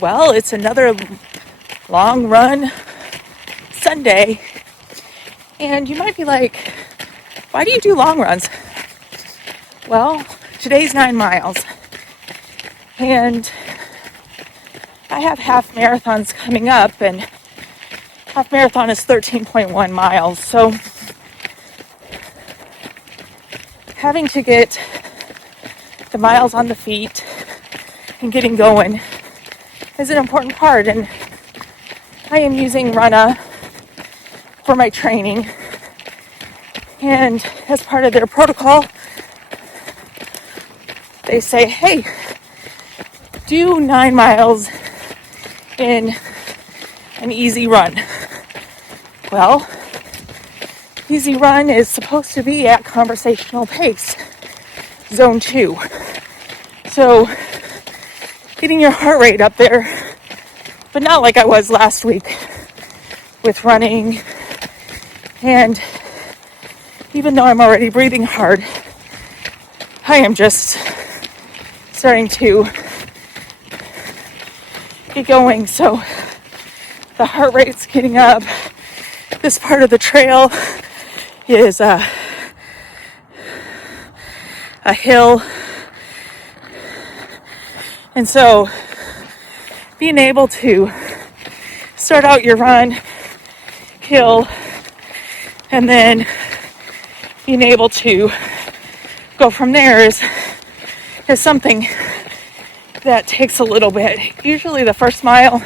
Well, it's another long run Sunday, and you might be like, why do you do long runs? Well, today's 9 miles, and I have half marathons coming up, and half marathon is 13.1 miles, so having to get the miles on the feet and getting going is an important part, and I am using Runna for my training, and as part of their protocol, they say, hey, do 9 miles in an easy run. Well, easy run is supposed to be at conversational pace, zone 2. So getting your heart rate up there, but not like I was last week with running. And even though I'm already breathing hard, I am just starting to get going. So the heart rate's getting up. This part of the trail is a hill. And so being able to start out your run hill and then being able to go from there is something that takes a little bit. Usually the first mile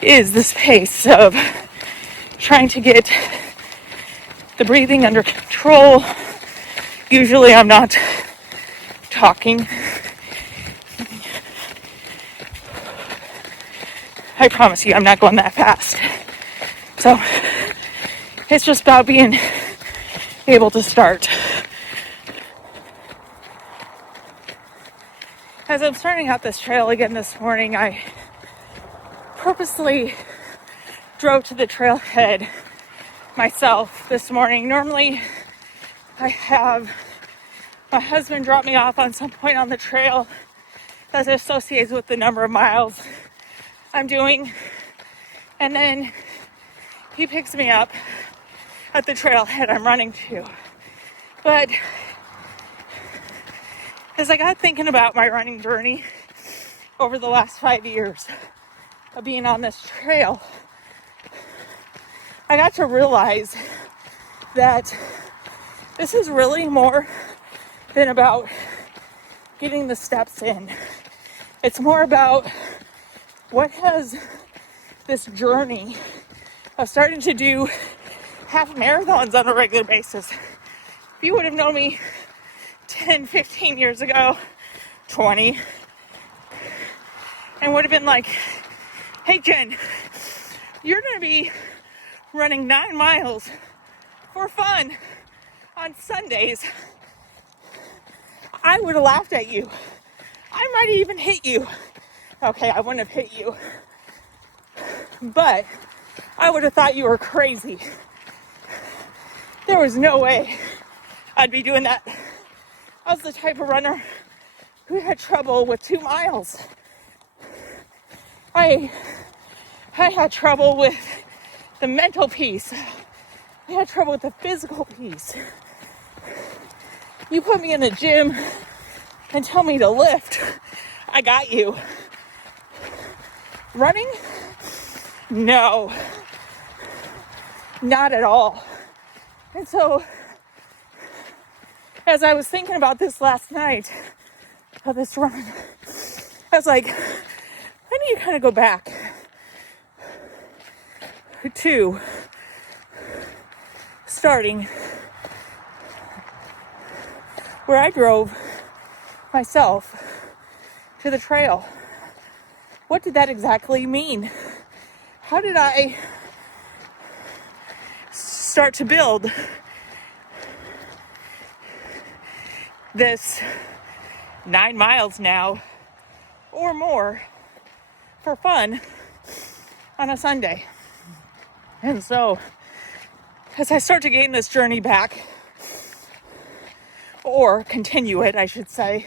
is this pace of trying to get the breathing under control. Usually I'm not talking. I promise you I'm not going that fast. So it's just about being able to start. As I'm starting out this trail again this morning, I purposely drove to the trailhead myself this morning. Normally I have my husband drop me off on some point on the trail that associates with the number of miles I'm doing, and then he picks me up at the trailhead I'm running to. But as I got thinking about my running journey over the last 5 years of being on this trail, I got to realize that this is really more than about getting the steps in. It's more about what has this journey of starting to do half marathons on a regular basis. If you would have known me 10, 15 years ago, 20, and would have been like, hey Jen, you're going to be running 9 miles for fun on Sundays, I would have laughed at you. I might even hit you. Okay, I wouldn't have hit you, but I would have thought you were crazy. There was no way I'd be doing that. I was the type of runner who had trouble with 2 miles. I had trouble with the mental piece. I had trouble with the physical piece. You put me in the gym and tell me to lift, I got you. Running? No. Not at all. And so, as I was thinking about this last night, of this run, I was like, I need to kind of go back to starting where I drove myself to the trail. What did that exactly mean? How did I start to build this 9 miles now or more for fun on a Sunday? And so as I start to gain this journey back, or continue it, I should say,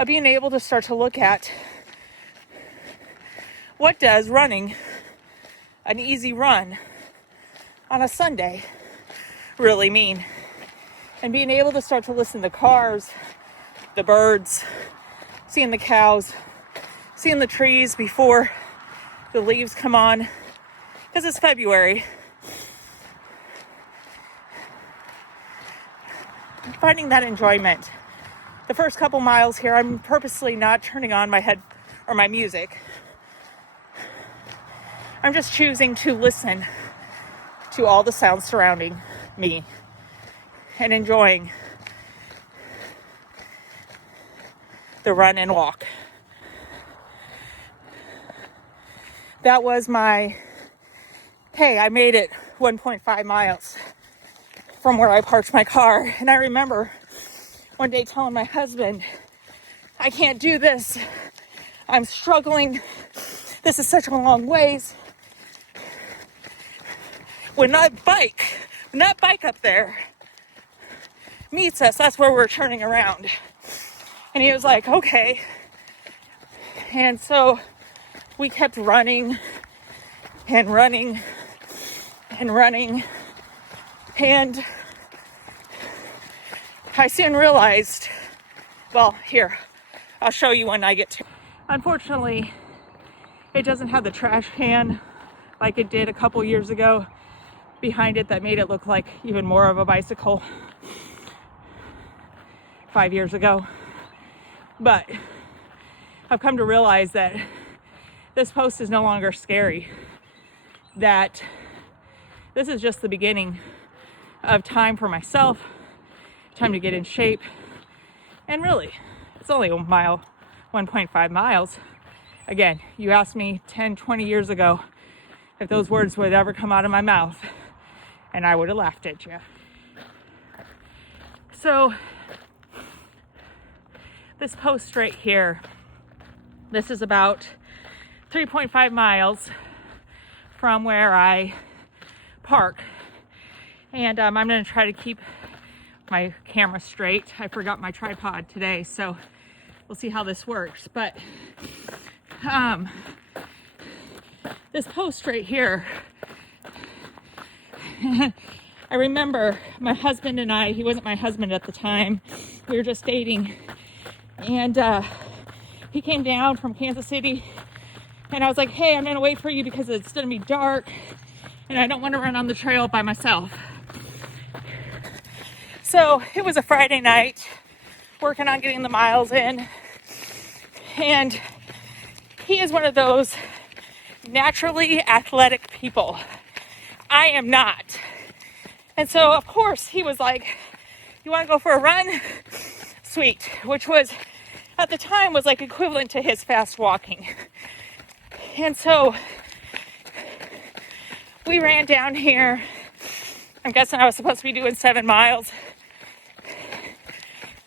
of being able to start to look at what does running an easy run on a Sunday really mean, and being able to start to listen to cars, the birds, seeing the cows, seeing the trees before the leaves come on, because it's February. Finding that enjoyment. The first couple miles here, I'm purposely not turning on my head or my music. I'm just choosing to listen to all the sounds surrounding me and enjoying the run and walk. That was my, hey, I made it 1.5 miles from where I parked my car. And I remember one day telling my husband, I can't do this. I'm struggling. This is such a long ways. When that bike up there meets us, that's where we're turning around. And he was like, okay. And so we kept running and running and running. And I soon realized, well, here, I'll show you when I get to. Unfortunately, it doesn't have the trash can like it did a couple years ago behind it that made it look like even more of a bicycle 5 years ago. But I've come to realize that this post is no longer scary, that this is just the beginning of time for myself, time to get in shape. And really, it's only 1.5 miles. Again, you asked me 10, 20 years ago if those words would ever come out of my mouth, and I would have laughed at you. So this post right here, this is about 3.5 miles from where I park. And I'm going to try to keep my camera straight. I forgot my tripod today, so we'll see how this works. But this post right here, I remember my husband and I, he wasn't my husband at the time, we were just dating, and he came down from Kansas City, and I was like, hey, I'm gonna wait for you because it's gonna be dark and I don't want to run on the trail by myself. So it was a Friday night, working on getting the miles in, and he is one of those naturally athletic people. I am not. And so, of course, he was like, you want to go for a run? Sweet. Which was, at the time, was like equivalent to his fast walking. And so, we ran down here. I'm guessing I was supposed to be doing 7 miles.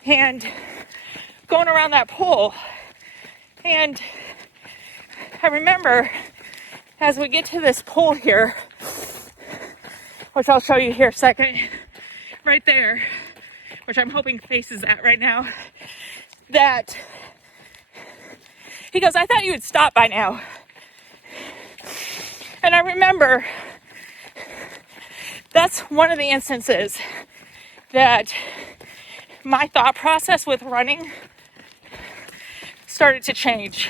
And going around that pole. And I remember, as we get to this pole here, which I'll show you here a second, right there, which I'm hoping faces that right now, that he goes, I thought you would stop by now. And I remember that's one of the instances that my thought process with running started to change.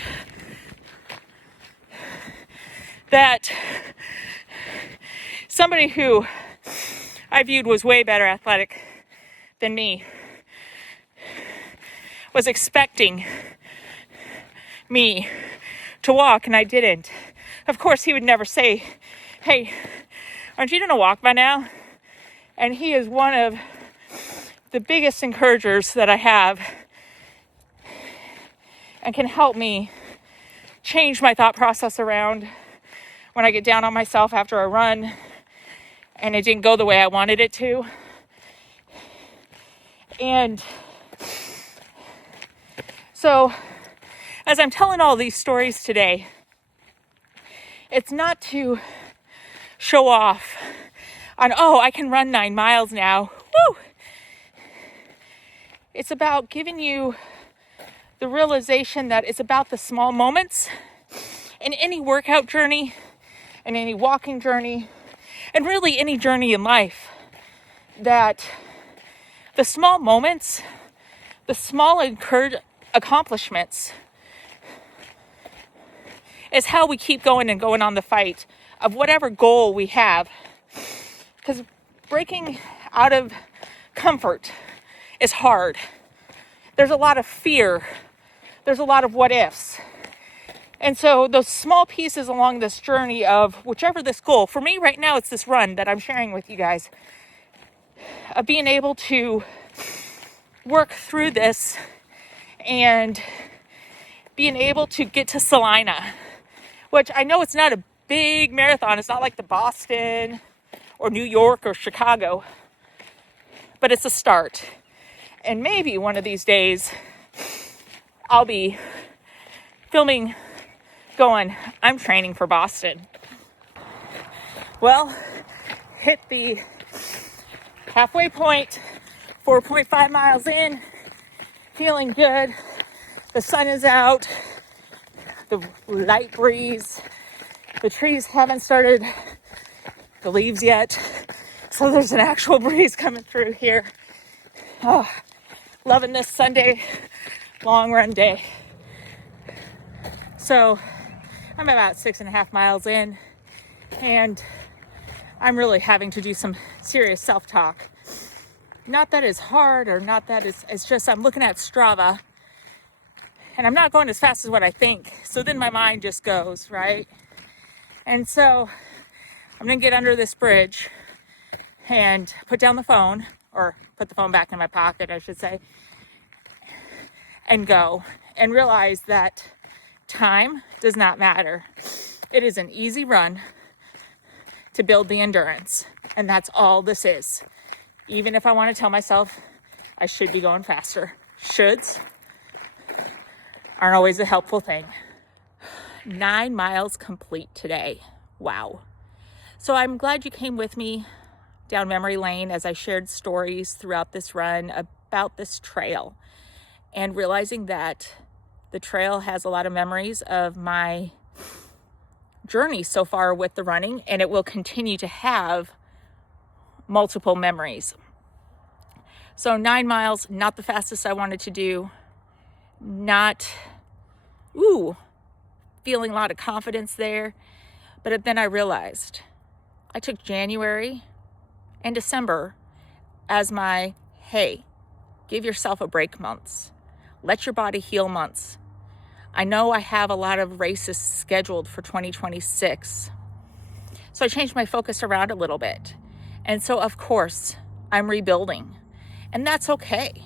That somebody who I viewed was way better athletic than me was expecting me to walk, and I didn't. Of course, he would never say, hey, aren't you gonna walk by now? And he is one of the biggest encouragers that I have and can help me change my thought process around when I get down on myself after a run and it didn't go the way I wanted it to. And so, as I'm telling all these stories today, it's not to show off on, oh, I can run 9 miles now. Woo! It's about giving you the realization that it's about the small moments in any workout journey, in any walking journey, and really any journey in life, that the small moments, the small incurred accomplishments is how we keep going and going on the fight of whatever goal we have. Because breaking out of comfort is hard. There's a lot of fear. There's a lot of what ifs. And so those small pieces along this journey of whichever this goal, for me right now, it's this run that I'm sharing with you guys, of being able to work through this and being able to get to Salina, which I know it's not a big marathon. It's not like the Boston or New York or Chicago, but it's a start. And maybe one of these days I'll be filming going, I'm training for Boston. Well, hit the halfway point, 4.5 miles in, feeling good. The sun is out, the light breeze, the trees haven't started the leaves yet, so there's an actual breeze coming through here. Oh, loving this Sunday long run day. So I'm about 6.5 miles in, and I'm really having to do some serious self-talk. Not that it's hard, or not that it's just I'm looking at Strava and I'm not going as fast as what I think. So then my mind just goes, right? And so I'm going to get under this bridge and put down the phone, or put the phone back in my pocket, I should say, and go and realize that time does not matter. It is an easy run to build the endurance, and that's all this is. Even if I want to tell myself I should be going faster. Shoulds aren't always a helpful thing. 9 miles complete today. Wow. So I'm glad you came with me down memory lane as I shared stories throughout this run about this trail, and realizing that the trail has a lot of memories of my journey so far with the running, and it will continue to have multiple memories. So 9 miles, not the fastest I wanted to do, not, feeling a lot of confidence there. But then I realized I took January and December as my, hey, give yourself a break months. Let your body heal months. I know I have a lot of races scheduled for 2026. So I changed my focus around a little bit. And so, of course, I'm rebuilding. And that's okay.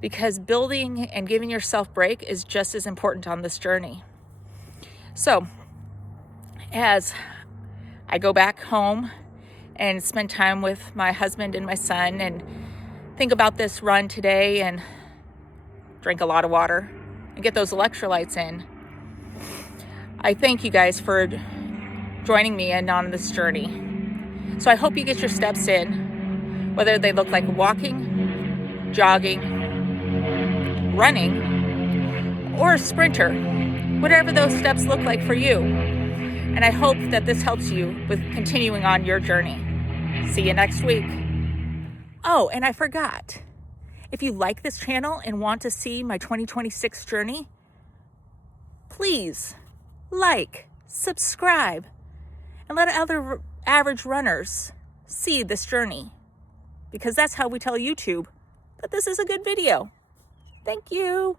Because building and giving yourself break is just as important on this journey. So, as I go back home and spend time with my husband and my son and think about this run today and drink a lot of water and get those electrolytes in, I thank you guys for joining me in on this journey. So I hope you get your steps in, whether they look like walking, jogging, running, or a sprinter, whatever those steps look like for you. And I hope that this helps you with continuing on your journey. See you next week. Oh, and I forgot. If you like this channel and want to see my 2026 journey, please like, subscribe, and let other average runners see this journey. Because that's how we tell YouTube that this is a good video. Thank you.